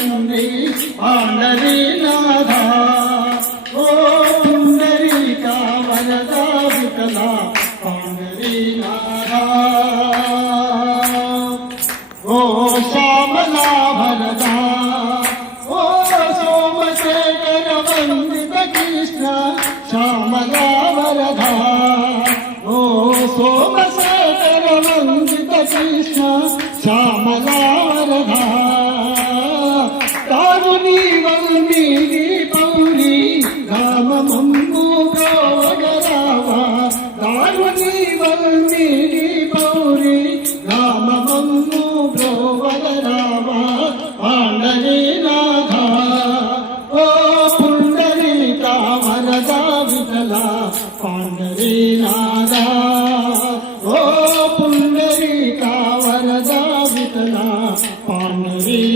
తండ్రి పాండరీనాథ ఓ పుండరీక వరదా వికల పాండరీనాథ ఓ శ్యామలా భరదా ఓ సోమశేఖర వందిత కృష్ణ శ్యామలా వరదా ఓ సోమశేఖర వందిత కృష్ణ శ్యామలా తారుని వల్మీగి పౌరి రామమమ్ము గోవగరావా తారుని వల్మీగి పౌరి రామమమ్ము గోవగరావా పాండరీనాథ ఓ పుండరీకా వరదా విఠల పాండరీనాథ ఓ పుండరీకా వరదా విఠల పాండరీనాథ